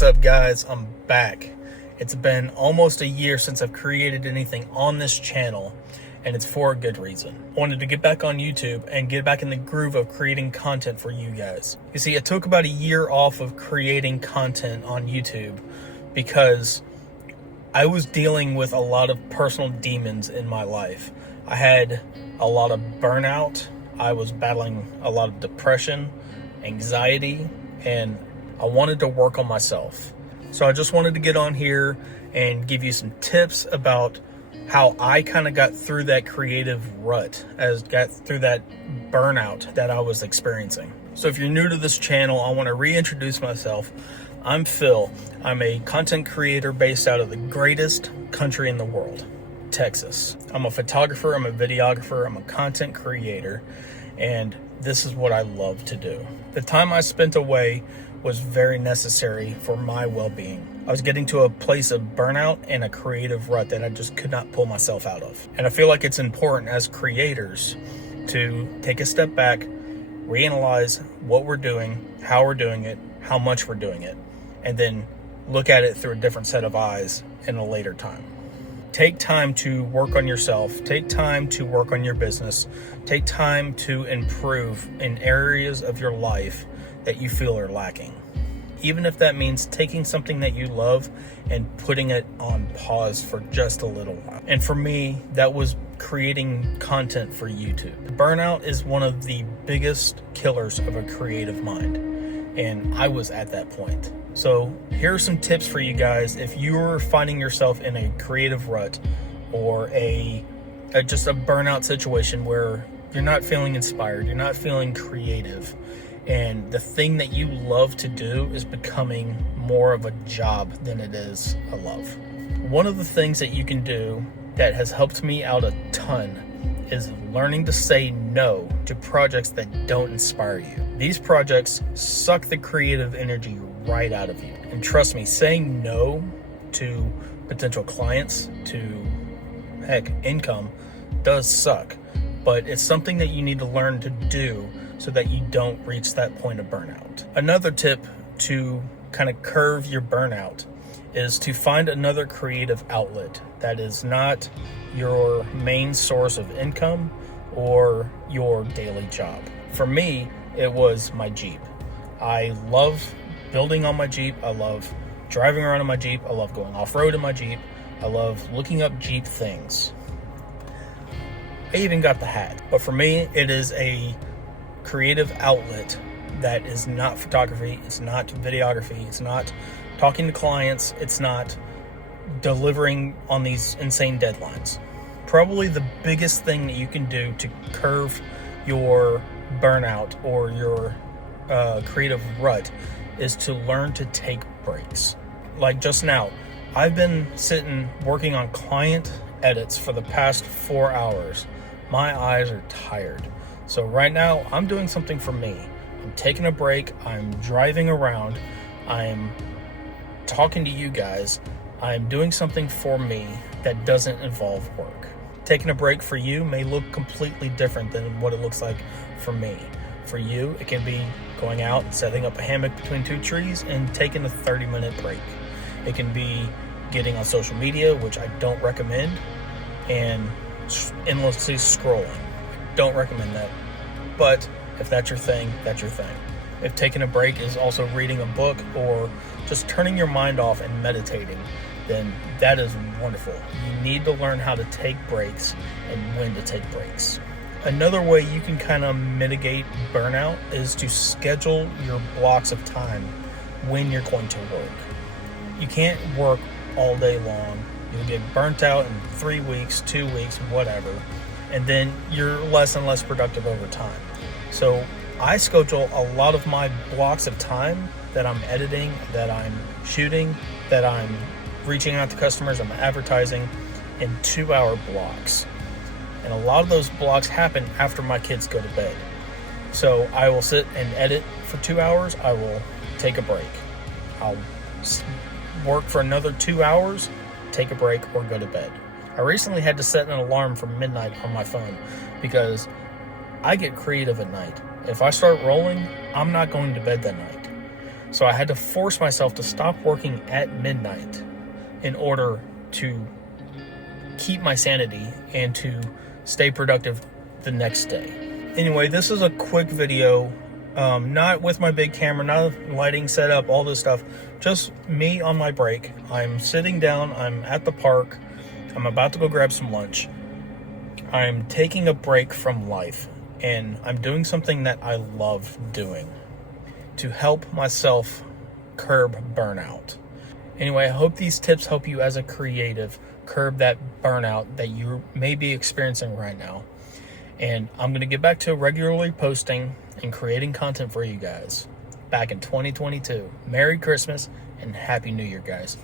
What's up, guys? I'm back. It's been almost a year since I've created anything on this channel, and it's for a good reason. I wanted to get back on YouTube and get back in the groove of creating content for you guys. You see, it took about a year off of creating content on YouTube because I was dealing with a lot of personal demons in my life. I had a lot of burnout. I was battling a lot of depression, anxiety, and I wanted to work on myself. So I just wanted to get on here and give you some tips about how I kind of got through that creative rut, got through that burnout that I was experiencing. So if you're new to this channel, I want to reintroduce myself. I'm Phil. I'm a content creator based out of the greatest country in the world, Texas. I'm a photographer, I'm a videographer, I'm a content creator, and this is what I love to do. The time I spent away was very necessary for my well-being. I was getting to a place of burnout and a creative rut that I just could not pull myself out of. And I feel like it's important as creators to take a step back, reanalyze what we're doing, how we're doing it, how much we're doing it, and then look at it through a different set of eyes in a later time. Take time to work on yourself. Take time to work on your business. Take time to improve in areas of your life that you feel are lacking. Even if that means taking something that you love and putting it on pause for just a little while. And for me, that was creating content for YouTube. Burnout is one of the biggest killers of a creative mind, and I was at that point. So here are some tips for you guys if you're finding yourself in a creative rut or just a burnout situation where you're not feeling inspired, you're not feeling creative, and the thing that you love to do is becoming more of a job than it is a love. One of the things that you can do that has helped me out a ton is learning to say no to projects that don't inspire you. These projects suck the creative energy right out of you. And trust me, saying no to potential clients, to income, does suck. But it's something that you need to learn to do so that you don't reach that point of burnout. Another tip to kind of curve your burnout is to find another creative outlet that is not your main source of income or your daily job. For me, it was my Jeep. I love building on my Jeep. I love driving around in my Jeep. I love going off-road in my Jeep. I love looking up Jeep things. I even got the hat. But for me, it is a creative outlet that is not photography, it's not videography, it's not talking to clients, it's not delivering on these insane deadlines. Probably the biggest thing that you can do to curve your burnout or your creative rut is to learn to take breaks. Like just now, I've been sitting working on client edits for the past 4 hours. My eyes are tired. So right now, I'm doing something for me. I'm taking a break. I'm driving around. I'm talking to you guys. I'm doing something for me that doesn't involve work. Taking a break for you may look completely different than what it looks like for me. For you, it can be going out, setting up a hammock between two trees, and taking a 30-minute break. It can be getting on social media, which I don't recommend, and endlessly scrolling. Don't recommend that. But if that's your thing, that's your thing. If taking a break is also reading a book or just turning your mind off and meditating, then that is wonderful. You need to learn how to take breaks and when to take breaks. Another way you can kind of mitigate burnout is to schedule your blocks of time when you're going to work. You can't work all day long. You'll get burnt out in 3 weeks, 2 weeks, whatever. And then you're less and less productive over time. So I schedule a lot of my blocks of time that I'm editing, that I'm shooting, that I'm reaching out to customers, I'm advertising in 2-hour blocks. And a lot of those blocks happen after my kids go to bed. So I will sit and edit for 2 hours. I will take a break. I'll work for another 2 hours, take a break, or go to bed. I recently had to set an alarm for midnight on my phone because I get creative at night. If I start rolling, I'm not going to bed that night. So I had to force myself to stop working at midnight in order to keep my sanity and to stay productive the next day. Anyway, this is a quick video, not with my big camera, not lighting setup, all this stuff, just me on my break. I'm sitting down, I'm at the park, I'm about to go grab some lunch. I'm taking a break from life, and I'm doing something that I love doing to help myself curb burnout. Anyway, I hope these tips help you as a creative curb that burnout that you may be experiencing right now. And I'm going to get back to regularly posting and creating content for you guys back in 2022. Merry Christmas and Happy New Year, guys.